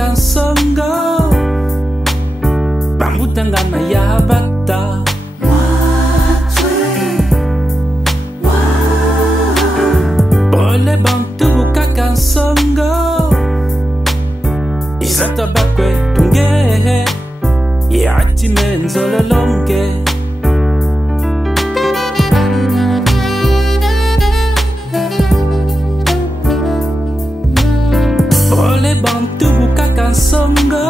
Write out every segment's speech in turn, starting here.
kansongo bambutangana ya bata ole bantu buka kansongo izata bakwe tunge yati menzololonge ole bantu buka kansongo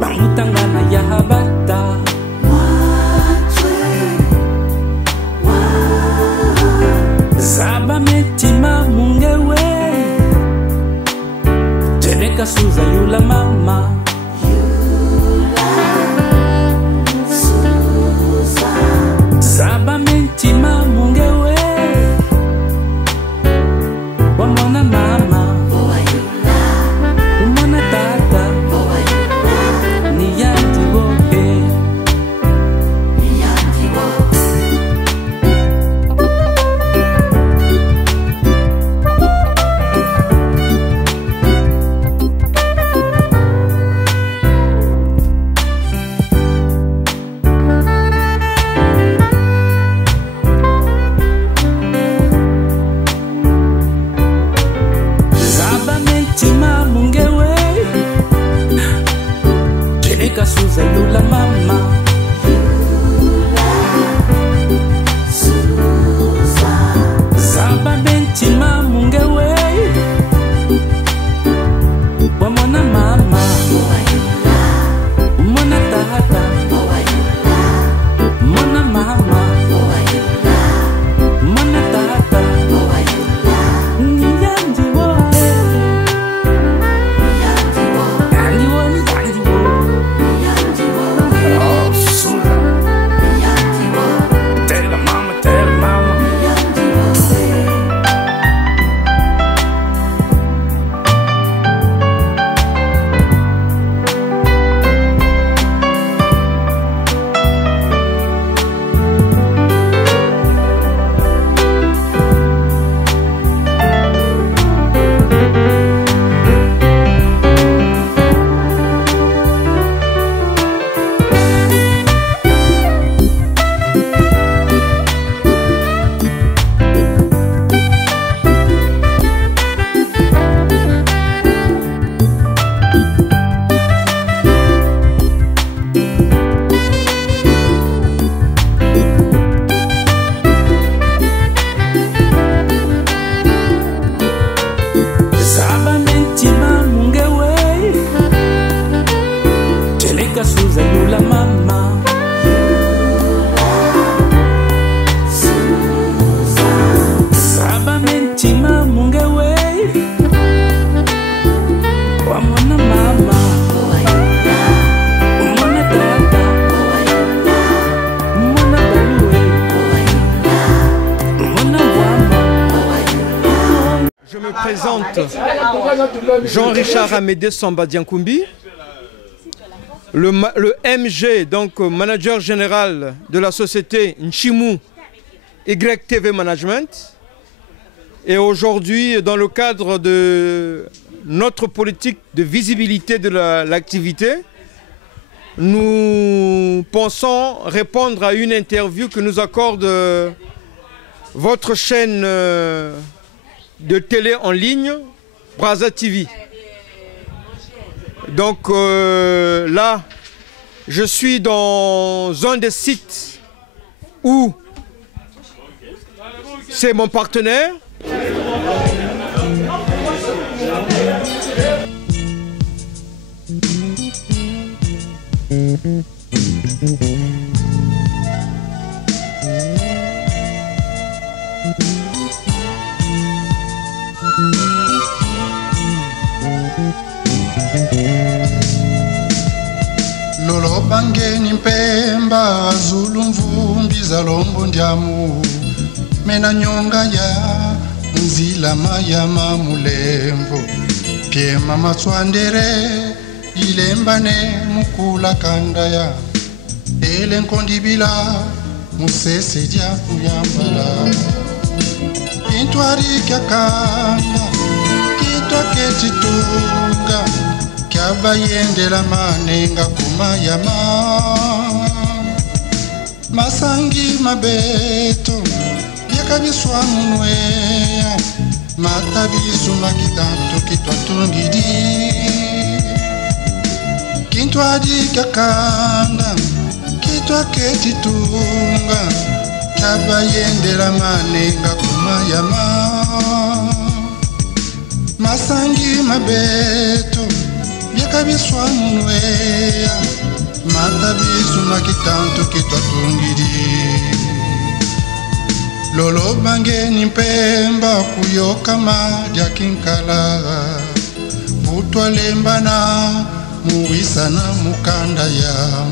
bambutangana ya bata zaba metima mungewe teneka suza yula mama zaba metima mungewe wamona mama umona tata niyandi wohe Suza yula mama zaba bentima mungewe wamona mama umona tata mona mama mona tata niyandi wohe Suza yula mama zaba mentima mungewe wamona mama umona tata umona balue umona wama. Je me présente Jean-Richard Amédée Samba Diankoumbi, le MG, donc manager général de la société Nchimu YTV Management. Et aujourd'hui, dans le cadre de notre politique de visibilité de l'activité, nous pensons répondre à une interview que nous accorde votre chaîne de télé en ligne, Braza TV. Donc là, je suis dans un des sites où c'est mon partenaire. Lolo bangeni mpemba Zulu mvumbi za lombo ndiamu mena nyonga ya nzila mayama mulembo piema matswandere ilembane mukula kandaya ele nkondibila musese dia kuyambala intwari kyakanga kitwa ketitunga kyabayendela manenga kumayama masangi mabeto byakabiswa munweya matabisu makitanto kitwa tungidi kintwaji kakanda kitwa ketitunga kyabayendela manenga kumayama masangi mabeto byakabiswa munweya matabisu makitanto kitwa tungidi lolo bangeni mpemba kuyoka madya kinkala butwa lembana muwisana mukanda ya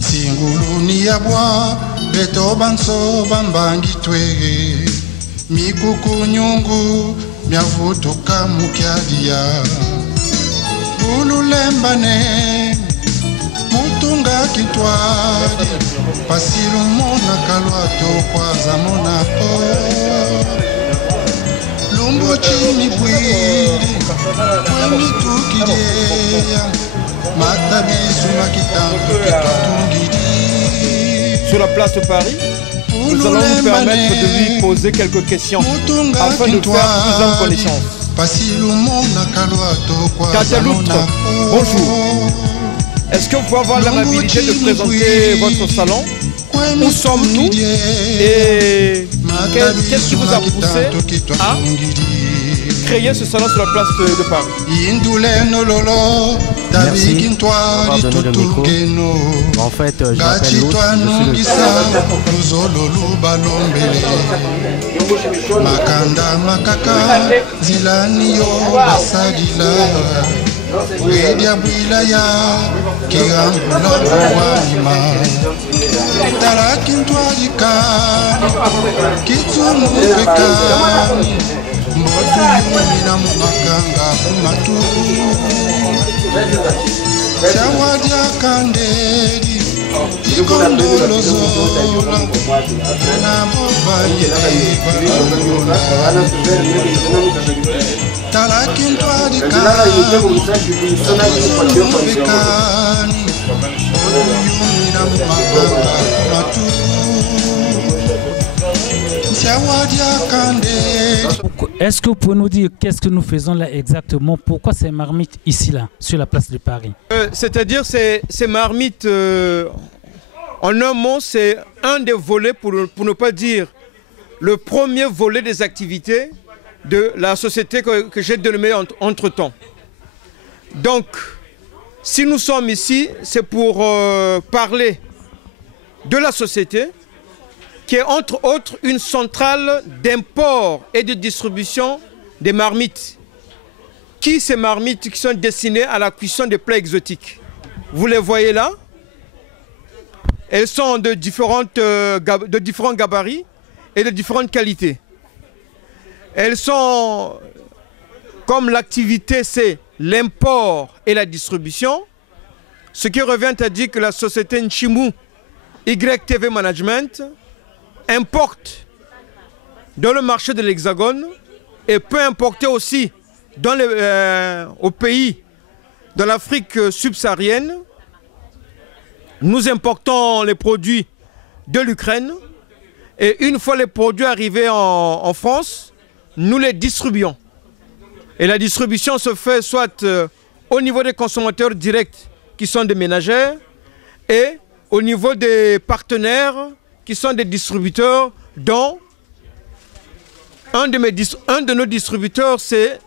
singuluni yabwa beto banso bambangi twege mikukunyungu myavutuka mukyadia bululembane mutunga kitwali pasilu mona kalwato kwaza monako lumbu chini bwili mwemitukilia matabisu makitanto kitwatungidi. Sur la place de Paris, nous allons nous permettre de lui poser quelques questions afin de faire plus en connaissance. Katialoutre, bonjour. Est-ce que vous pouvez avoir l'amabilité de présenter votre salon? Où sommes-nous et qu'est-ce qui vous a poussé à créer ce salon sur la place de Paris? Merci. Pardonnez le micro. En fait, je m'appelle Loutre, je suis Wedia bwilaya kirambula kuwanima Tarakin twadikani kitsunupekani Mbotu yumina mumakanga kumatu Shawadia kandeli ikondolo zola Nabobaye barabuna Talakin twadikani kitsunupekani Mbotu yumina mumakanga kumatu Shawadia kandeli. Est-ce que vous pouvez nous dire qu'est-ce que nous faisons là exactement? Pourquoi ces marmites ici là, sur la place de Paris? C'est-à-dire ces marmites, en un mot, c'est un des volets, pour ne pas dire le premier volet des activités de la société que j'ai dénommée entre-temps. Donc, si nous sommes ici, c'est pour parler de la société, qui est entre autres une centrale d'import et de distribution des marmites. Ces marmites qui sont destinées à la cuisson des plats exotiques. Vous les voyez là. Elles sont de différents gabarits et de différentes qualités. Elles sont, comme l'activité c'est l'import et la distribution, ce qui revient à dire que la société Nchimou YTV Management importe dans le marché de l'Hexagone et peut importer aussi dans au pays, dans l'Afrique subsaharienne. Nous importons les produits de l'Ukraine et une fois les produits arrivés en France, nous les distribuons. Et la distribution se fait soit au niveau des consommateurs directs qui sont des ménagères et au niveau des partenaires qui sont des distributeurs, dont un de nos distributeurs, c'est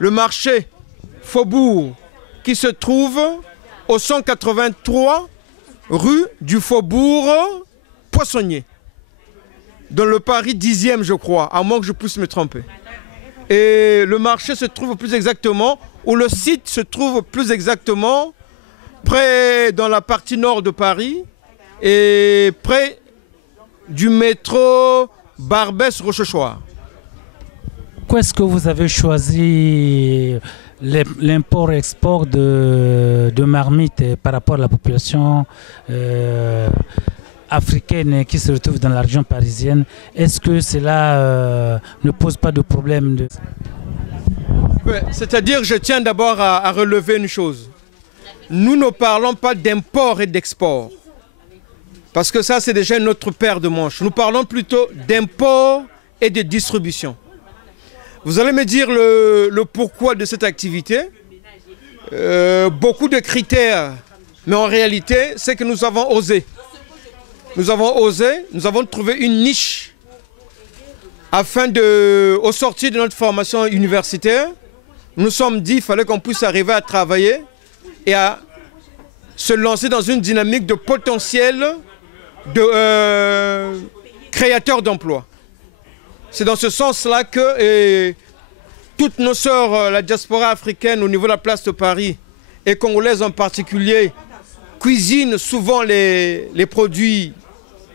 le marché Faubourg, qui se trouve au 183 rue du Faubourg Poissonnier, dans le Paris 10e, je crois, à moins que je puisse me tromper. Et le marché se trouve plus exactement, ou le site se trouve plus exactement, près dans la partie nord de Paris, et près du métro Barbès-Rochechouart. Pourquoi est-ce que vous avez choisi l'import-export de marmites par rapport à la population africaine qui se retrouve dans la région parisienne? Est-ce que cela ne pose pas de problème Ouais, c'est-à-dire, je tiens d'abord à relever une chose. Nous ne parlons pas d'import et d'export. Parce que ça, c'est déjà notre paire de manches. Nous parlons plutôt d'import et de distribution. Vous allez me dire le pourquoi de cette activité. Beaucoup de critères. Mais en réalité, c'est que nous avons osé. Nous avons osé, nous avons trouvé une niche afin de, au sortir de notre formation universitaire, nous nous sommes dit qu'il fallait qu'on puisse arriver à travailler et à se lancer dans une dynamique de potentiel de créateurs d'emplois. C'est dans ce sens-là que toutes nos sœurs, la diaspora africaine au niveau de la place de Paris et congolaises en particulier, cuisinent souvent les produits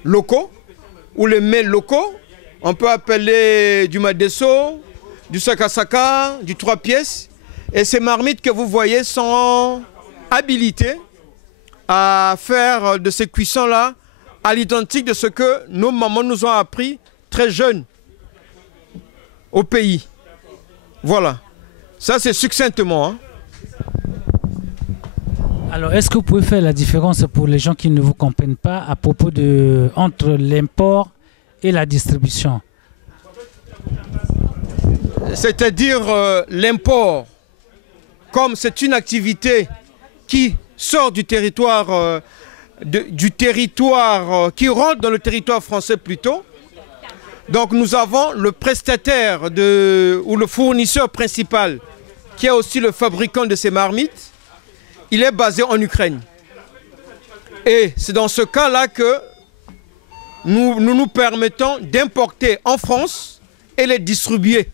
locaux ou les mets locaux. On peut appeler du madesso, du sakasaka, du 3 pièces. Et ces marmites que vous voyez sont habilitées à faire de ces cuissons-là à l'identique de ce que nos mamans nous ont appris très jeunes au pays. Voilà. Ça, c'est succinctement. Hein. Alors, est-ce que vous pouvez faire la différence pour les gens qui ne vous comprennent pas à propos entre l'import et la distribution? C'est-à-dire l'import, comme c'est une activité qui sort du territoire, qui rentre dans le territoire français plutôt. Donc nous avons le prestataire ou le fournisseur principal, qui est aussi le fabricant de ces marmites. Il est basé en Ukraine. Et c'est dans ce cas-là que nous permettons d'importer en France et les distribuer.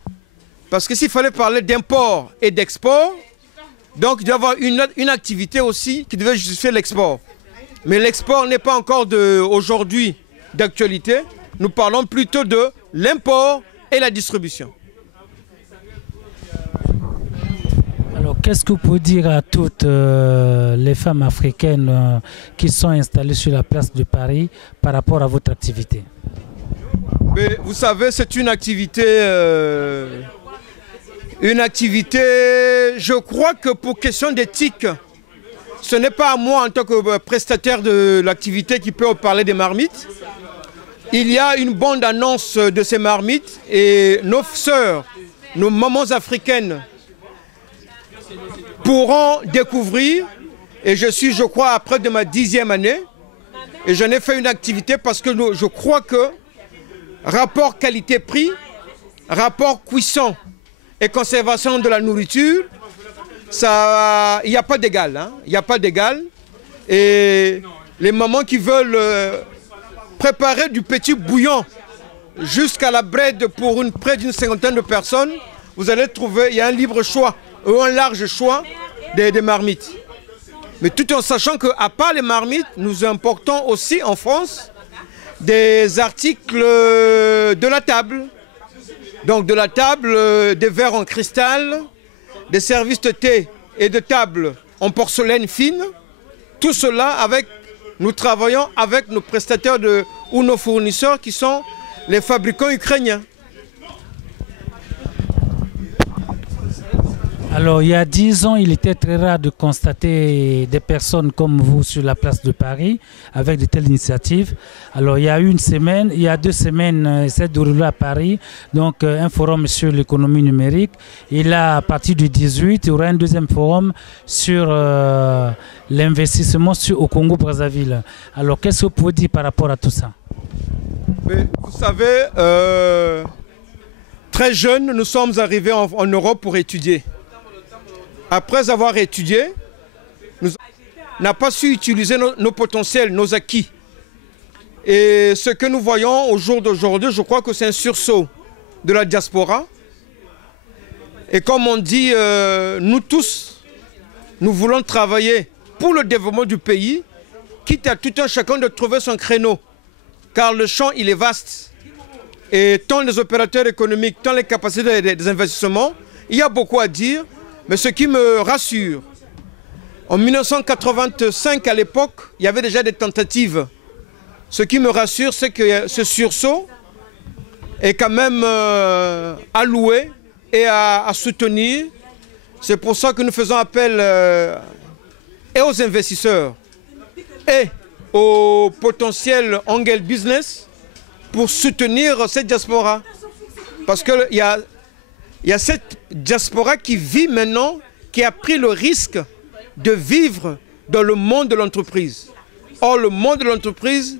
Parce que s'il fallait parler d'import et d'export, donc il doit y avoir une activité aussi qui devait justifier l'export. Mais l'export n'est pas encore aujourd'hui d'actualité. Nous parlons plutôt de l'import et la distribution. Alors, qu'est-ce que vous pouvez dire à toutes les femmes africaines qui sont installées sur la place de Paris par rapport à votre activité? Mais vous savez, c'est une activité, je crois que pour question d'éthique, ce n'est pas à moi en tant que prestataire de l'activité qui peut parler des marmites. Il y a une bande-annonce de ces marmites et nos sœurs, nos mamans africaines pourront découvrir, et je crois, après de ma 10e année, et j'en ai fait une activité parce que je crois que rapport qualité-prix, rapport cuisson et conservation de la nourriture, il n'y a pas d'égal. Hein? Il n'y a pas d'égal. Et les mamans qui veulent préparer du petit bouillon jusqu'à la bread pour près d'une 50aine de personnes, vous allez trouver, il y a un libre choix, ou un large choix des marmites. Mais tout en sachant qu'à part les marmites, nous importons aussi en France des articles de la table. Donc de la table, des verres en cristal, des services de thé et de table en porcelaine fine. Tout cela nous travaillons avec nos prestataires ou nos fournisseurs qui sont les fabricants ukrainiens. Alors, il y a 10 ans, il était très rare de constater des personnes comme vous sur la place de Paris avec de telles initiatives. Alors, il y a 2 semaines, il s'est déroulé à Paris, donc un forum sur l'économie numérique. Et là, à partir du 18, il y aura un deuxième forum sur l'investissement au Congo-Brazzaville. Alors, qu'est-ce que vous pouvez dire par rapport à tout ça? Mais vous savez, très jeunes, nous sommes arrivés en Europe pour étudier. Après avoir étudié, nous n'avons pas su utiliser nos potentiels, nos acquis. Et ce que nous voyons au jour d'aujourd'hui, je crois que c'est un sursaut de la diaspora. Et comme on dit, nous tous, nous voulons travailler pour le développement du pays, quitte à tout un chacun de trouver son créneau. Car le champ, il est vaste. Et tant les opérateurs économiques, tant les capacités des investissements, il y a beaucoup à dire. Mais ce qui me rassure, en 1985 à l'époque, il y avait déjà des tentatives. Ce qui me rassure, c'est que ce sursaut est quand même à louer et à soutenir C'est pour ça que nous faisons appel et aux investisseurs et aux potentiels angel business pour soutenir cette diaspora. Parce qu'il y a cette diaspora qui vit maintenant, qui a pris le risque de vivre dans le monde de l'entreprise. Or, le monde de l'entreprise,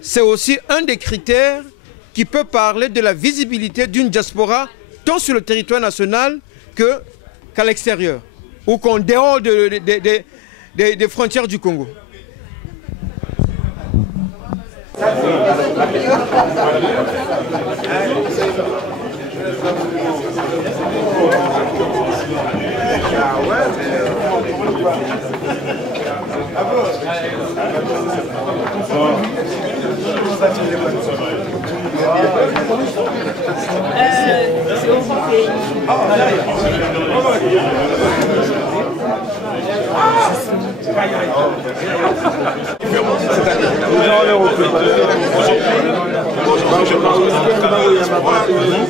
c'est aussi un des critères qui peut parler de la visibilité d'une diaspora, tant sur le territoire national qu'à l'extérieur, ou qu'en dehors des frontières du Congo.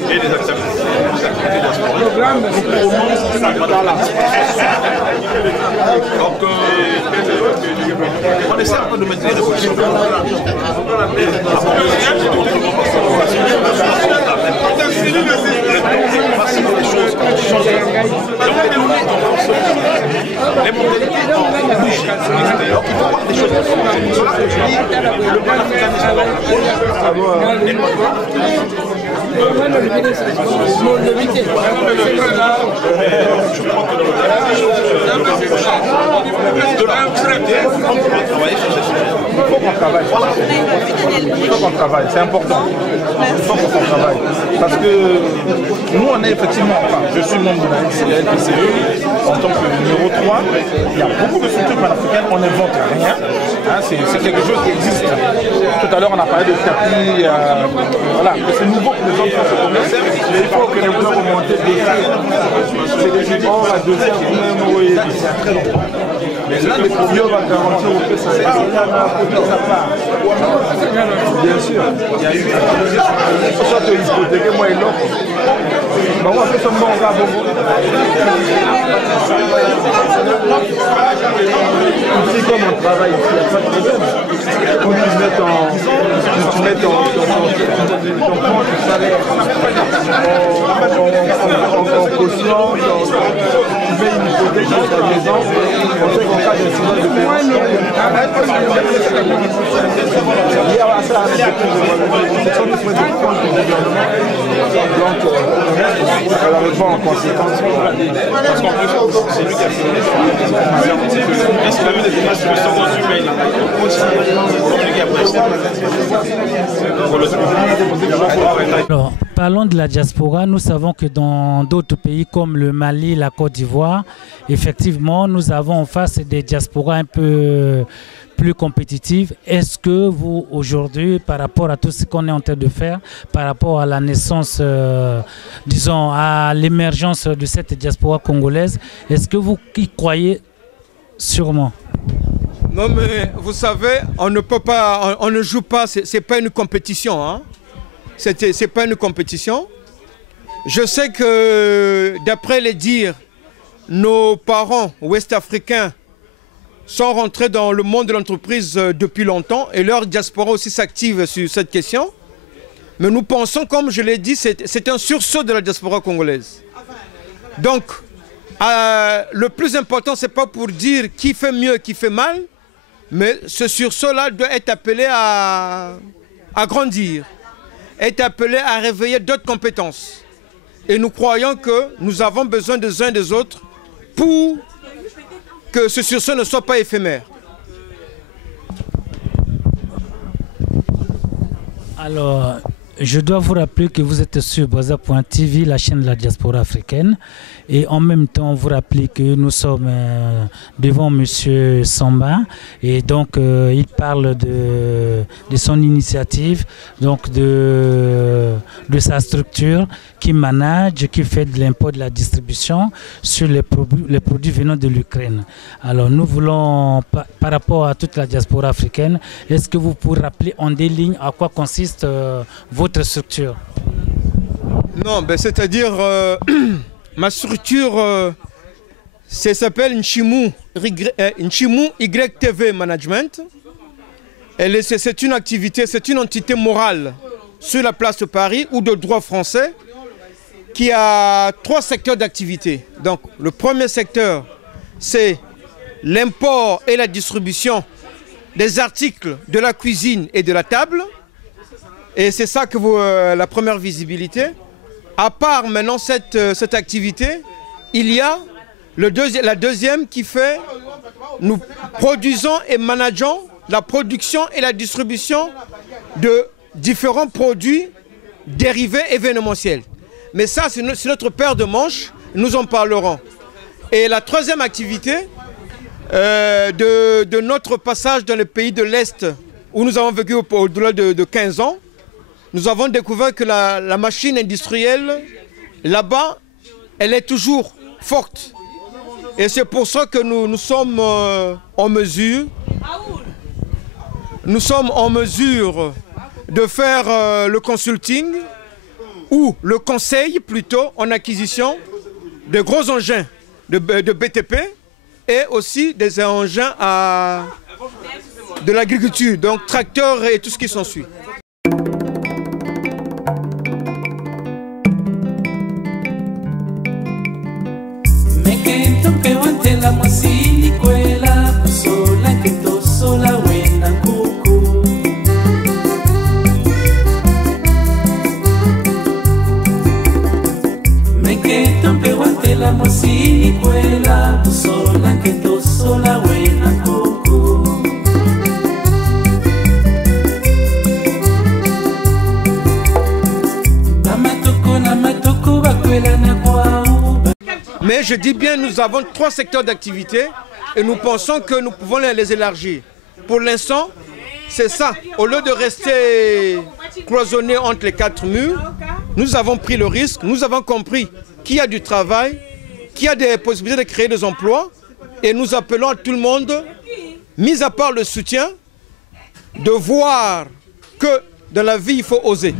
Et les activités donc, on essaie un peu de mettre les révolutions. Les modalités bougent à l'extérieur, il faut voir des choses. C'est cela que je dis, le panafricanisme. Je crois que dans le cas des choses, de la proximité, on peut travailler sur ces sujets. Il faut qu'on travaille. Il faut qu'on travaille, c'est important. Il faut qu'on travaille. Parce que nous, on est effectivement, enfin, je suis membre de la LPCE en tant que numéro 3. Il y a beaucoup de structures panafricaines, on n'invente rien. Hein, c'est quelque chose qui existe. Tout à l'heure, on a parlé de tapis. Voilà, c'est nouveau que les gens font ce commerce. Mais il faut que les gens remontent des c'est des éditeurs, la deuxième, même, c'est très longtemps. Mais l'un des produits va garantir au fait ça. Bien sûr, il y a eu ça te hypothéquer moi et l'autre. Bah on fait seulement en gars ici comme on travaille ici, il n'y a pas de problème. Quand tu mets ton compte de salaire en caution, tu mets une hypothèque sur ta maison, on sait qu'en cas d'incident de paiement, il y a ça avec donc ça va répondre en conséquence. Parce qu'en plus, c'est lui qui a fait est-ce qu'il a mis des images sur le sort dans une mail? Alors, parlons de la diaspora. Nous savons que dans d'autres pays comme le Mali, la Côte d'Ivoire, effectivement, nous avons en face des diasporas un peu plus compétitives. Est-ce que vous, aujourd'hui, par rapport à tout ce qu'on est en train de faire, par rapport à la naissance, disons, à l'émergence de cette diaspora congolaise, est-ce que vous y croyez sûrement? Non, mais vous savez, on ne peut pas, on ne joue pas, c'est pas une compétition. Hein? C'est pas une compétition. Je sais que, d'après les dires, nos parents ouest-africains sont rentrés dans le monde de l'entreprise depuis longtemps et leur diaspora aussi s'active sur cette question. Mais nous pensons, comme je l'ai dit, c'est un sursaut de la diaspora congolaise. Donc, le plus important, ce n'est pas pour dire qui fait mieux, qui fait mal, mais ce sursaut-là doit être appelé à grandir, être appelé à réveiller d'autres compétences. Et nous croyons que nous avons besoin des uns des autres pour que ce sursaut ne soit pas éphémère. Alors, je dois vous rappeler que vous êtes sur Bwaza.tv, la chaîne de la diaspora africaine. Et en même temps, vous rappeler que nous sommes devant M. Samba. Et donc, il parle de son initiative, donc de sa structure qui manage, qui fait de l'impôt de la distribution sur les produits venant de l'Ukraine. Alors, nous voulons, par rapport à toute la diaspora africaine, est-ce que vous pouvez rappeler en des lignes à quoi consiste votre structure? Non, ben c'est-à-dire, ma structure s'appelle Nchimou YTV Management. C'est une activité, c'est une entité morale sur la place de Paris ou de droit français qui a 3 secteurs d'activité. Donc le premier secteur, c'est l'import et la distribution des articles de la cuisine et de la table. Et c'est ça que la première visibilité. À part maintenant cette activité, il y a la deuxième qui fait, nous produisons et manageons la production et la distribution de différents produits dérivés événementiels. Mais ça, c'est notre paire de manches, nous en parlerons. Et la troisième activité, de notre passage dans les pays de l'Est, où nous avons vécu au-delà de 15 ans, nous avons découvert que la machine industrielle, là-bas, elle est toujours forte. Et c'est pour ça que nous sommes en mesure de faire le consulting ou le conseil plutôt en acquisition de gros engins de BTP et aussi des engins de l'agriculture, donc tracteurs et tout ce qui s'ensuit. Mais je dis bien, nous avons 3 secteurs d'activité et nous pensons que nous pouvons les élargir. Pour l'instant, c'est ça. Au lieu de rester cloisonnés entre les 4 murs, nous avons pris le risque, nous avons compris qu'il y a du travail, qu'il y a des possibilités de créer des emplois et nous appelons à tout le monde, mis à part le soutien, de voir que dans la vie, il faut oser.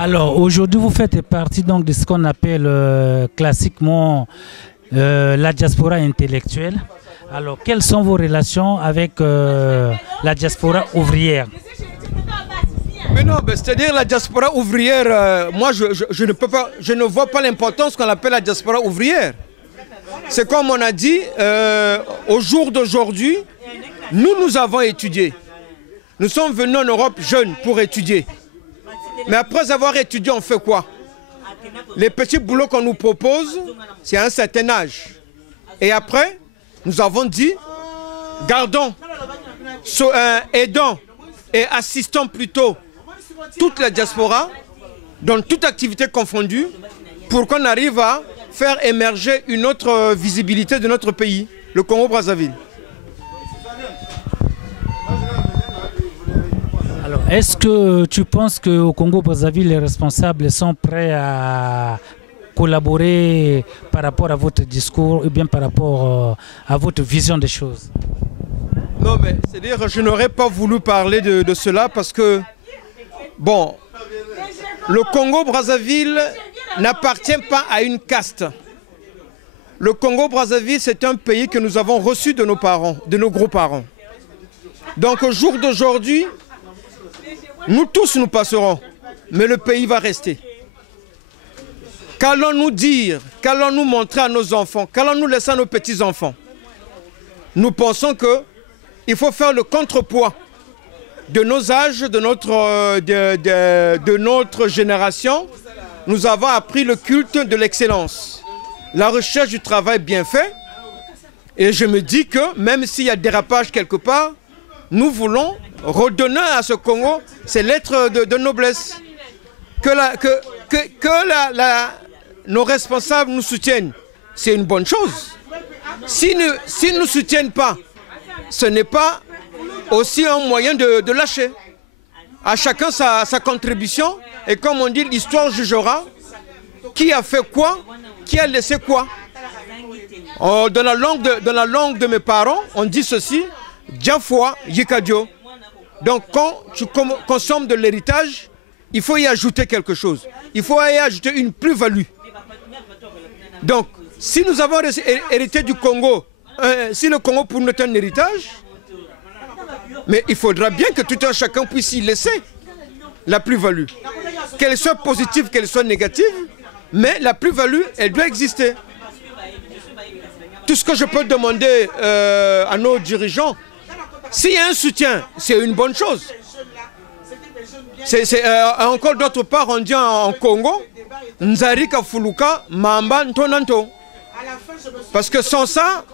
Alors aujourd'hui, vous faites partie donc de ce qu'on appelle classiquement la diaspora intellectuelle. Alors, quelles sont vos relations avec la diaspora ouvrière? Mais non, c'est-à-dire la diaspora ouvrière, moi je ne vois pas l'importance qu'on appelle la diaspora ouvrière. C'est comme on a dit, au jour d'aujourd'hui, nous avons étudié. Nous sommes venus en Europe jeunes pour étudier. Mais après avoir étudié, on fait quoi? Les petits boulots qu'on nous propose, c'est à un certain âge. Et après, nous avons dit, gardons, aidons et assistons plutôt toute la diaspora, dans toute activité confondue, pour qu'on arrive à faire émerger une autre visibilité de notre pays, le Congo-Brazzaville. Alors, est-ce que tu penses qu'au Congo-Brazzaville, les responsables sont prêts à collaborer par rapport à votre discours ou bien par rapport à votre vision des choses? Non, mais c'est-à-dire que je n'aurais pas voulu parler de cela parce que, bon, le Congo-Brazzaville n'appartient pas à une caste. Le Congo-Brazzaville, c'est un pays que nous avons reçu de nos parents, de nos gros-parents. Donc au jour d'aujourd'hui, nous tous nous passerons, mais le pays va rester. Qu'allons-nous dire, qu'allons-nous montrer à nos enfants, qu'allons-nous laisser à nos petits-enfants? Nous pensons qu'il faut faire le contrepoids de nos âges, de notre génération. Nous avons appris le culte de l'excellence, la recherche du travail bien fait. Et je me dis que même s'il y a dérapage quelque part, nous voulons redonner à ce Congo ses lettres de noblesse. Nos responsables nous soutiennent, c'est une bonne chose. S'ils ne nous soutiennent pas, ce n'est pas aussi un moyen de lâcher. À chacun sa contribution. Et comme on dit, l'histoire jugera qui a fait quoi, qui a laissé quoi. Dans la langue de mes parents, on dit ceci, Diafwa Yikadio. Donc quand tu consommes de l'héritage, il faut y ajouter quelque chose. Il faut y ajouter une plus-value. Donc, si nous avons hérité du Congo, si le Congo pour nous est un héritage, mais il faudra bien que tout un chacun puisse y laisser la plus-value. Qu'elle soit positive, qu'elle soit négative, mais la plus-value, elle doit exister. Tout ce que je peux demander à nos dirigeants, s'il y a un soutien, c'est une bonne chose. Encore d'autre part, on dit en Congo, Nzari Kafuluka, Mamba Ntonanto. Parce que sans ça,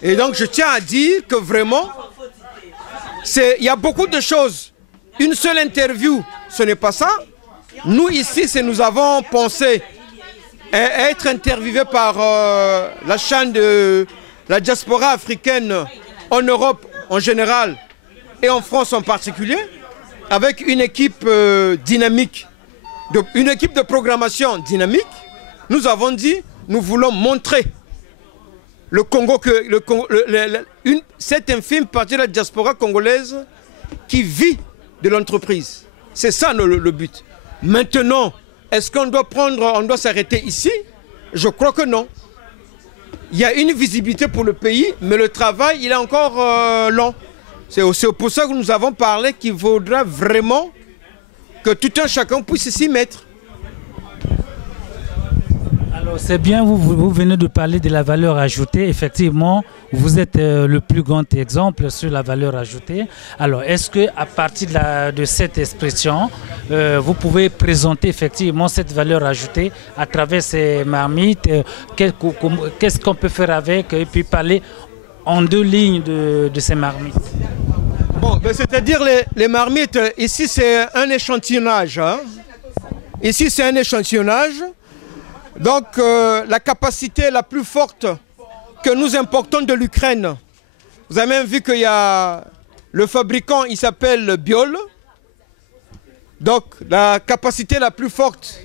et donc je tiens à dire que vraiment, il y a beaucoup de choses. Une seule interview, ce n'est pas ça. Nous ici, nous avons pensé être interviewés par la chaîne de la diaspora africaine en Europe en général et en France en particulier, avec une équipe dynamique, une équipe de programmation dynamique. Nous avons dit, nous voulons montrer le Congo, cette infime partie de la diaspora congolaise qui vit de l'entreprise. C'est ça le but. Maintenant, est-ce qu'on doit s'arrêter ici? Je crois que non. Il y a une visibilité pour le pays, mais le travail, il est encore long. C'est pour ça que nous avons parlé qu'il faudra vraiment que tout un chacun puisse s'y mettre. Alors c'est bien, vous venez de parler de la valeur ajoutée. Effectivement, vous êtes le plus grand exemple sur la valeur ajoutée. Alors est-ce qu'à partir de cette expression, vous pouvez présenter effectivement cette valeur ajoutée à travers ces marmites? Qu'est-ce qu'on peut faire avec, et puis parler en deux lignes de ces marmites? Bon, ben c'est-à-dire les marmites, ici c'est un échantillonnage. Hein? Ici c'est un échantillonnage. Donc la capacité la plus forte que nous importons de l'Ukraine, vous avez même vu qu'il y a le fabricant, il s'appelle Biol. Donc la capacité la plus forte,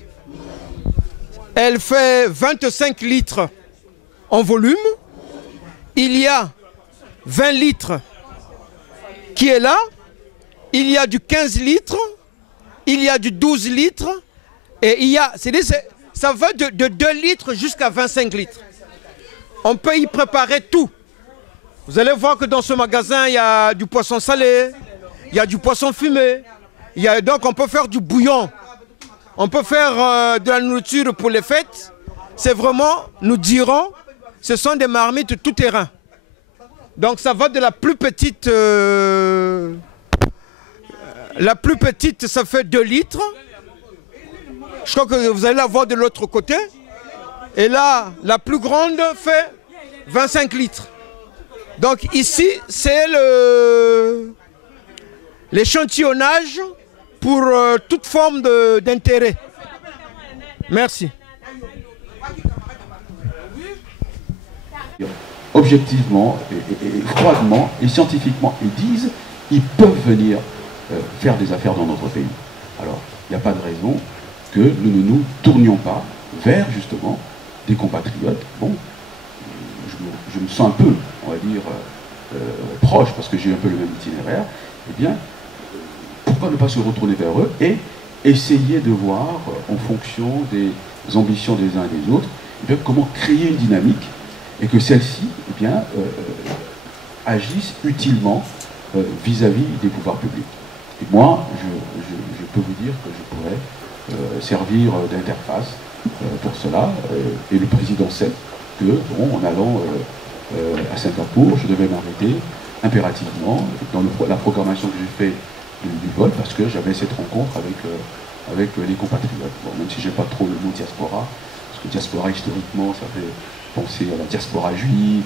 elle fait 25 litres en volume. Il y a 20 litres qui est là, il y a du 15 litres, il y a du 12 litres, et il y a, ça va de 2 litres jusqu'à 25 litres. On peut y préparer tout. Vous allez voir que dans ce magasin, il y a du poisson salé, il y a du poisson fumé, donc on peut faire du bouillon, on peut faire de la nourriture pour les fêtes. C'est vraiment, nous dirons, ce sont des marmites tout terrain. Donc ça va de la plus petite, ça fait 2 litres. Je crois que vous allez la voir de l'autre côté. Et là, la plus grande fait 25 litres. Donc ici, c'est l'échantillonnage pour toute forme d'intérêt. Merci. Objectivement, et froidement, et scientifiquement, ils disent ils peuvent venir faire des affaires dans notre pays. Alors, il n'y a pas de raison que nous ne nous tournions pas vers, justement, des compatriotes. Bon, je me sens un peu, on va dire, proche, parce que j'ai un peu le même itinéraire. Eh bien, pourquoi ne pas se retourner vers eux et essayer de voir, en fonction des ambitions des uns et des autres, eh bien, comment créer une dynamique et que celle-ci, eh bien, agisse utilement vis-à-vis des pouvoirs publics. Et moi, je peux vous dire que je pourrais servir d'interface pour cela, et le président sait que, bon, en allant à Singapour, je devais m'arrêter impérativement dans la programmation que j'ai fait du vol, parce que j'avais cette rencontre avec les compatriotes. Bon, même si j'ai pas trop le mot diaspora, parce que diaspora historiquement, ça fait penser à la diaspora juive,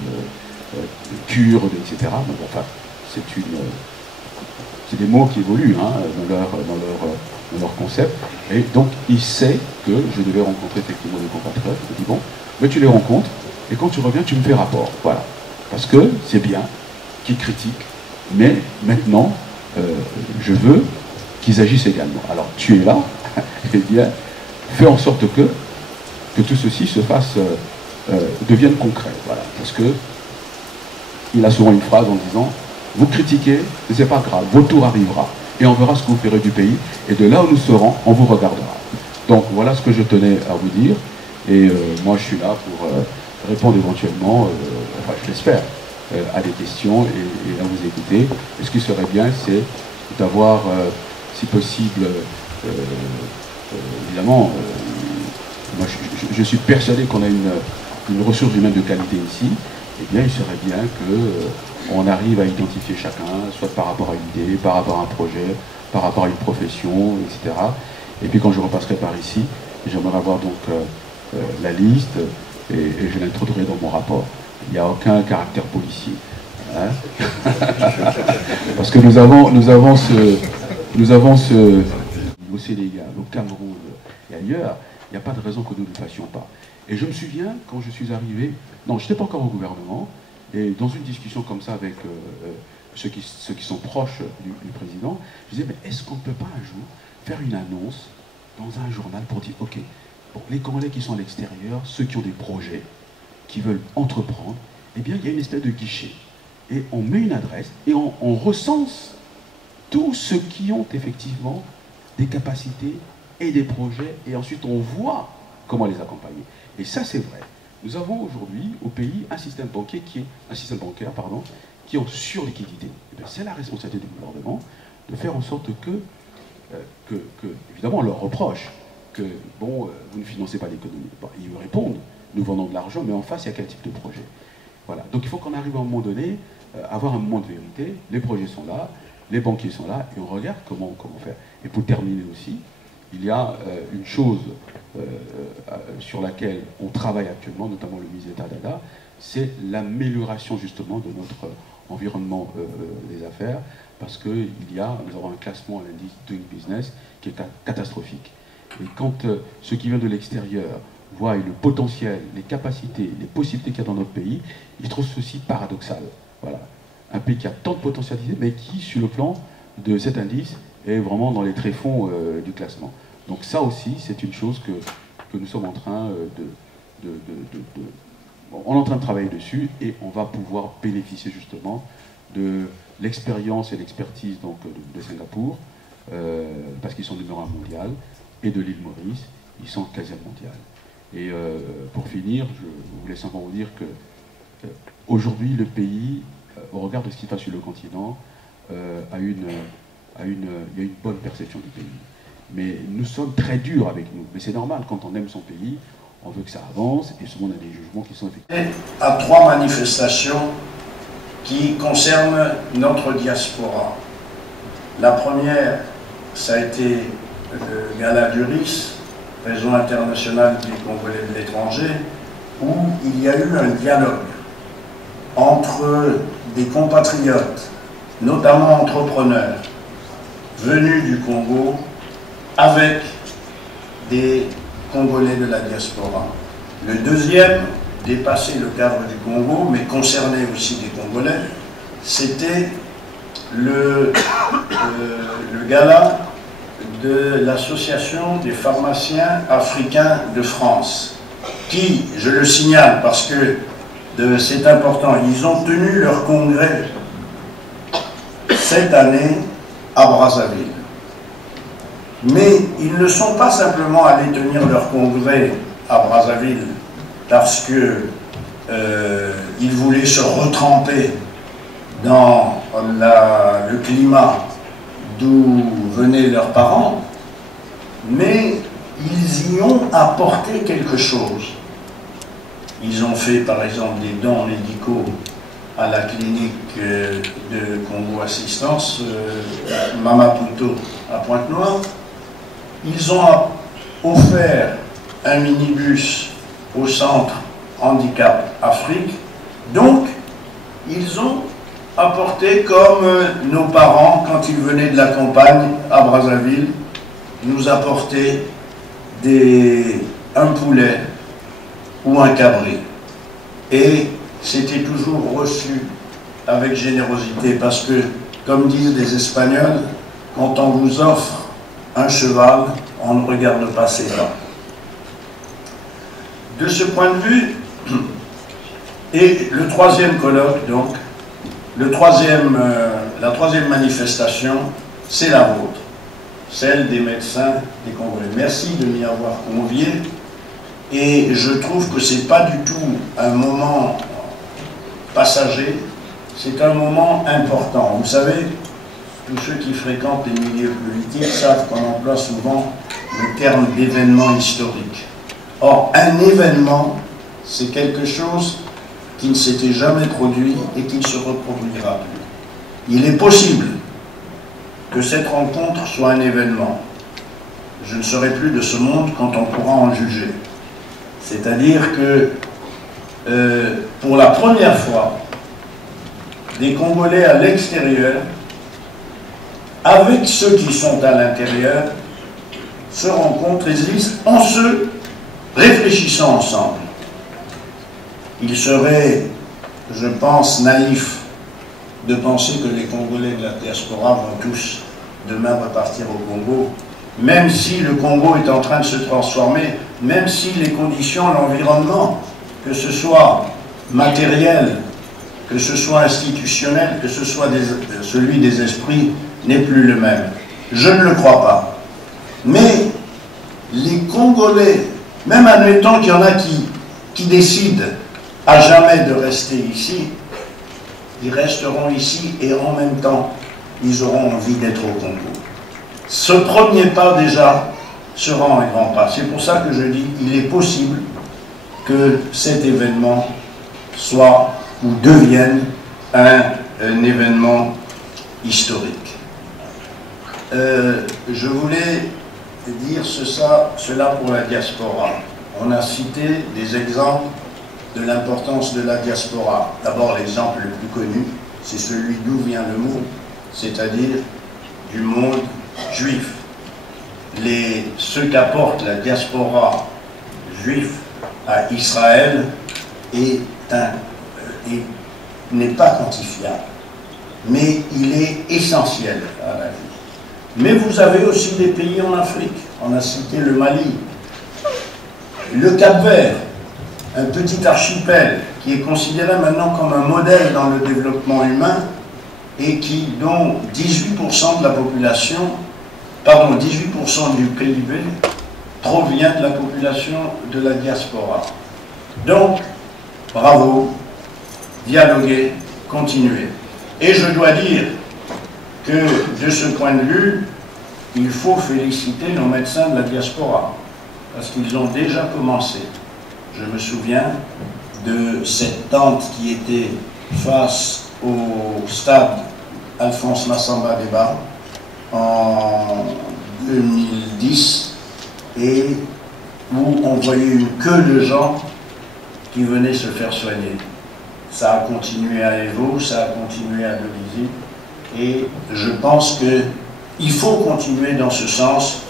kurde, etc. Donc, enfin, c'est des mots qui évoluent hein, dans leur concept. Et donc, il sait que je devais rencontrer effectivement des compatriotes. Il me dit, bon, mais tu les rencontres, et quand tu reviens, tu me fais rapport. Voilà. Parce que c'est bien qu'ils critiquent, mais maintenant, je veux qu'ils agissent également. Alors, tu es là, eh bien, fais en sorte que tout ceci se fasse, devienne concret. Voilà. Parce que il a souvent une phrase en disant, vous critiquez, c'est pas grave, votre tour arrivera. Et on verra ce que vous ferez du pays. Et de là où nous serons, on vous regardera. Donc voilà ce que je tenais à vous dire. Et moi je suis là pour répondre éventuellement, enfin je l'espère, à des questions et à vous écouter. Et ce qui serait bien, c'est d'avoir, si possible, évidemment, moi je suis persuadé qu'on a une ressource humaine de qualité ici. Eh bien, il serait bien qu'on arrive à identifier chacun, soit par rapport à une idée, par rapport à un projet, par rapport à une profession, etc. Et puis quand je repasserai par ici, j'aimerais avoir donc la liste et je l'introduirai dans mon rapport. Il n'y a aucun caractère policier. Hein. Parce que nous avons au Sénégal, au Cameroun et ailleurs, il n'y a pas de raison que nous ne le fassions pas. Et je me souviens, quand je suis arrivé, non, je n'étais pas encore au gouvernement, et dans une discussion comme ça avec ceux qui sont proches du président, je disais, mais est-ce qu'on ne peut pas un jour faire une annonce dans un journal pour dire, ok, bon, les Congolais qui sont à l'extérieur, ceux qui ont des projets, qui veulent entreprendre, eh bien, il y a une espèce de guichet. Et on met une adresse, et on recense tous ceux qui ont effectivement des capacités et des projets, et ensuite on voit comment les accompagner. Et ça, c'est vrai. Nous avons aujourd'hui au pays un système bancaire qui est en surliquidité. C'est la responsabilité du gouvernement de faire en sorte que évidemment, on leur reproche que, bon, vous ne financez pas l'économie. Bon, ils me répondent, nous vendons de l'argent, mais en face, il y a quel type de projet? Voilà. Donc il faut qu'on arrive à un moment donné, avoir un moment de vérité. Les projets sont là, les banquiers sont là, et on regarde comment faire. Et pour terminer aussi, il y a une chose sur laquelle on travaille actuellement, notamment le ministre d'État Dada, c'est l'amélioration justement de notre environnement des affaires, parce que nous avons un classement à l'indice Doing Business qui est catastrophique. Et quand ceux qui viennent de l'extérieur voient le potentiel, les capacités, les possibilités qu'il y a dans notre pays, ils trouvent ceci paradoxal. Voilà. Un pays qui a tant de potentialités, mais qui, sur le plan de cet indice, est vraiment dans les tréfonds du classement. Donc ça aussi, c'est une chose que nous sommes en train on est en train de travailler dessus, et on va pouvoir bénéficier justement de l'expérience et l'expertise de Singapour, parce qu'ils sont numéro 1 mondial, et de l'île Maurice, ils sont 15e mondial. Et pour finir, je voulais simplement vous dire que aujourd'hui, le pays, au regard de ce qui se passe sur le continent, il y a une bonne perception du pays. Mais nous sommes très durs avec nous. Mais c'est normal, quand on aime son pays, on veut que ça avance, et souvent on a des jugements qui sont effectués. À 3 manifestations qui concernent notre diaspora. La première, ça a été le Gala du RIS, Réseau international des Congolais de l'étranger, où il y a eu un dialogue entre des compatriotes, notamment entrepreneurs, venus du Congo, avec des Congolais de la diaspora. Le deuxième, dépassait le cadre du Congo, mais concernait aussi des Congolais, c'était le gala de l'Association des pharmaciens africains de France, qui, je le signale parce que c'est important, ils ont tenu leur congrès cette année à Brazzaville. Mais ils ne sont pas simplement allés tenir leur congrès à Brazzaville parce qu'ils voulaient se retremper dans le climat d'où venaient leurs parents, mais ils y ont apporté quelque chose. Ils ont fait par exemple des dons médicaux à la clinique de Congo Assistance, Mamaputo à Pointe-Noire. Ils ont offert un minibus au centre Handicap Afrique. Donc, ils ont apporté comme nos parents, quand ils venaient de la campagne à Brazzaville, nous apportaient un poulet ou un cabri. Et c'était toujours reçu avec générosité, parce que, comme disent les Espagnols, quand on vous offre un cheval, on ne regarde pas ses dents. De ce point de vue, et le troisième colloque, donc, la troisième manifestation, c'est la vôtre, celle des médecins des Congolais. Merci de m'y avoir convié. Et je trouve que ce n'est pas du tout un moment passager, c'est un moment important. Vous savez, tous ceux qui fréquentent les milieux politiques savent qu'on emploie souvent le terme d'événement historique. Or, un événement, c'est quelque chose qui ne s'était jamais produit et qui ne se reproduira plus. Il est possible que cette rencontre soit un événement. Je ne serai plus de ce monde quand on pourra en juger. C'est-à-dire que, pour la première fois, des Congolais à l'extérieur, avec ceux qui sont à l'intérieur, se rencontrent et en se réfléchissant ensemble. Il serait, je pense, naïf de penser que les Congolais de la diaspora vont tous demain repartir au Congo, même si le Congo est en train de se transformer, même si les conditions, l'environnement, que ce soit matériel, que ce soit institutionnel, que ce soit celui des esprits, n'est plus le même. Je ne le crois pas. Mais les Congolais, même admettons qu'il y en a qui décident à jamais de rester ici, ils resteront ici et en même temps, ils auront envie d'être au Congo. Ce premier pas déjà sera un grand pas. C'est pour ça que je dis qu'il est possible que cet événement soit ou devienne un événement historique. Je voulais dire cela pour la diaspora. On a cité des exemples de l'importance de la diaspora. D'abord, l'exemple le plus connu, c'est celui d'où vient le mot, c'est-à-dire du monde juif. Ce qu'apporte la diaspora juive à Israël n'est pas quantifiable, mais il est essentiel à la vie. Mais vous avez aussi des pays en Afrique. On a cité le Mali, le Cap-Vert, un petit archipel qui est considéré maintenant comme un modèle dans le développement humain et dont 18% de la population, pardon, 18% du PIB provient de la population de la diaspora. Donc, bravo, dialoguer, continuer. Et je dois dire que, de ce point de vue, il faut féliciter nos médecins de la diaspora, parce qu'ils ont déjà commencé. Je me souviens de cette tente qui était face au stade Alphonse Massamba Débat en 2010, et où on voyait une queue de gens qui venaient se faire soigner. Ça a continué à Evo, ça a continué à Belizy, et je pense qu'il faut continuer dans ce sens,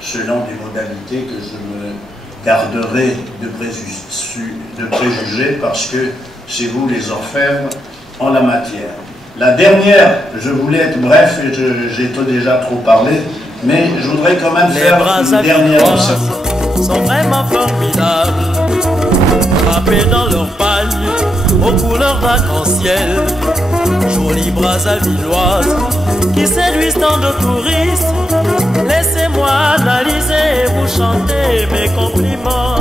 selon des modalités que je me garderai de préjuger, parce que c'est vous les orfèvres en la matière. La dernière, je voulais être bref, et j'ai déjà trop parlé, mais je voudrais quand même faire une dernière observation. Sont vraiment formidables, frappés dans leur pagne, aux couleurs d'arc-en-ciel, jolies Brazzavilloises qui séduisent tant de touristes. Laissez-moi analyser et vous chanter mes compliments.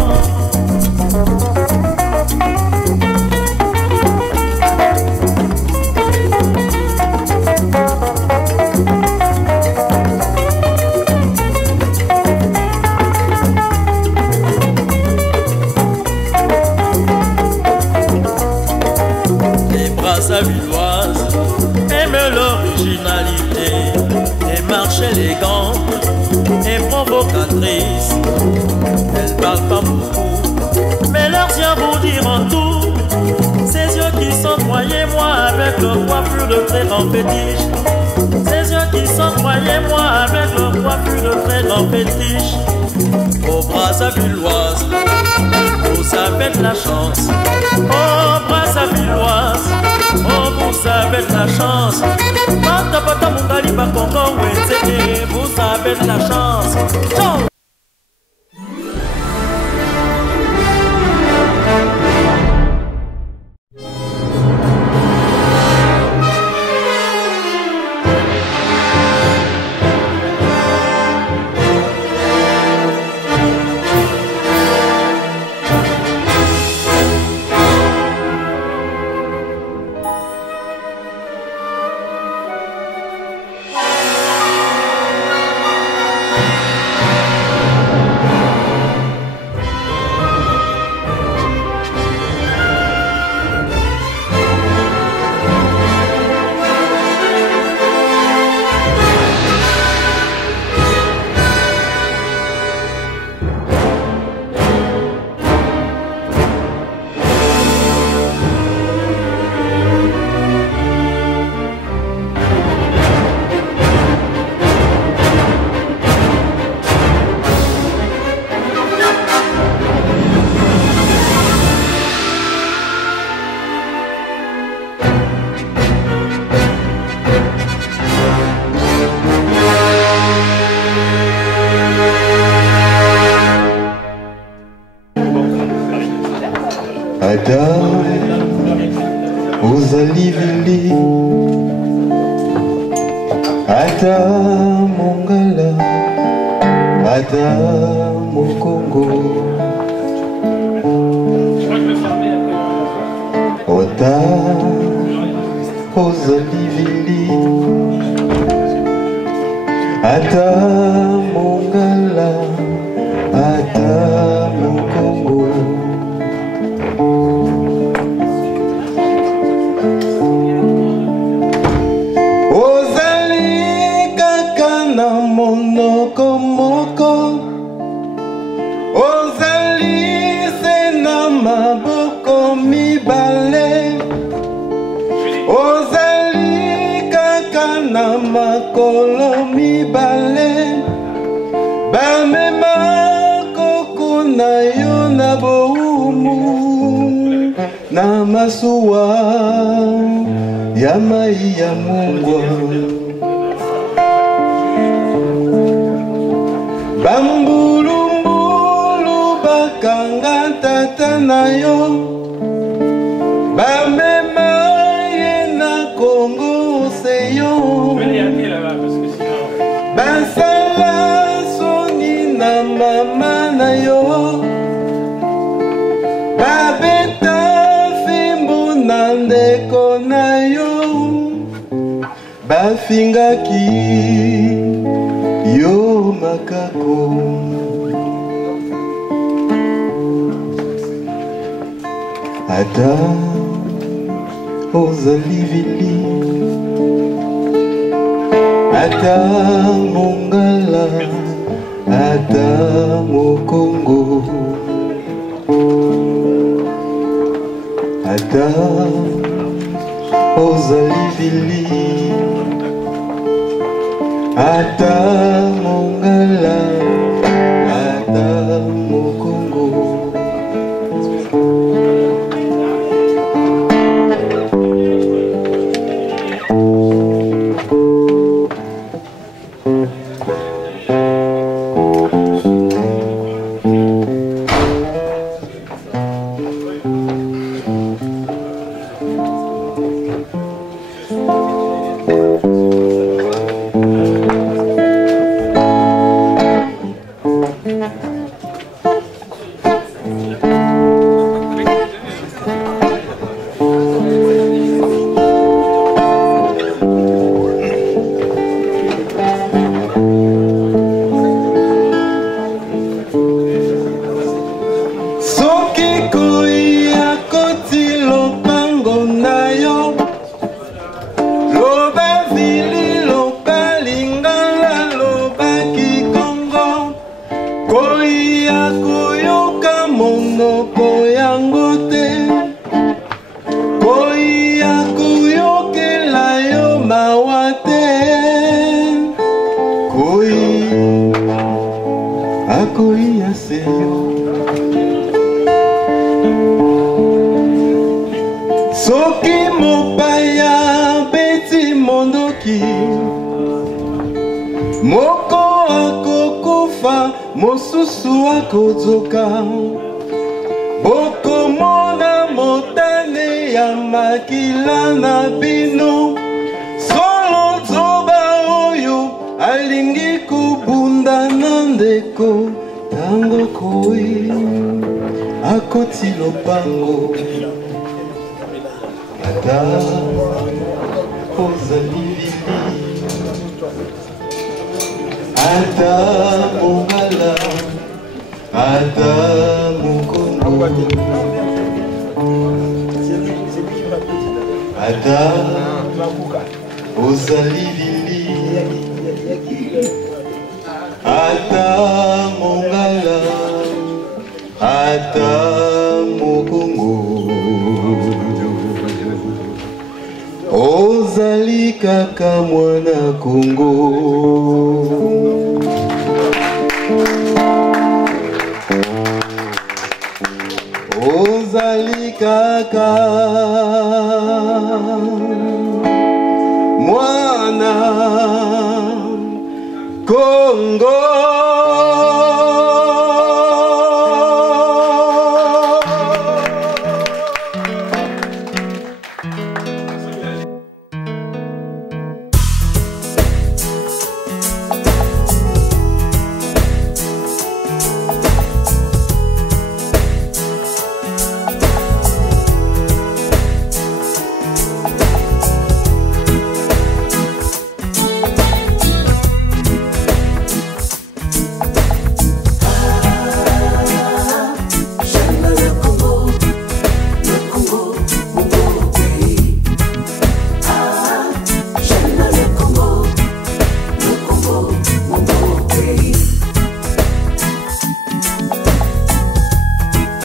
Brazzavilloises aiment l'originalité, démarche élégante et provocatrice. Elles parlent pas beaucoup, mais leurs yeux vous diront tout. Ces yeux qui sont, croyez-moi, avec leur coiffure de très grand fétiche. Ces yeux qui sont, croyez-moi, avec leur coiffure de très grand fétiche. Aux Brazzavilloises, vous avez de la chance. Oh Brazzavilloises, oh vous avez de la chance. Pata pata mungali bakongo wenzeke, vous avez de la chance. Ciao. ata ozali vili ata mongala ata mokongo ota ozali vili ata mongala ata mokongo ozali kaka na monoko moko ozali se na maboko mibale ozali kaka na makolo mibale bamema koko na yo na boumu na masuwa ya mai ya mungwa bambulumbulu bakanga tata na yo bamema ye na Kongo seyo basala soni na mama na yo babeta fimbu na ndeko na yo bafingaki yo makako ata ozali vili ata mongala ata mokongo ata ozali vili ata mongala ata mokongo soki mopaya beti mondoki moko akokufa mosusu akozoka bokomona motane ya makila na bino solo zoba oyo alingi kubunda na ndeko tango koi akoti lopango ata ozali vili ata mongala ata mokongo ata ozali vili ata mongala ata mokongo ozali kaka mwana Kongo ozali kaka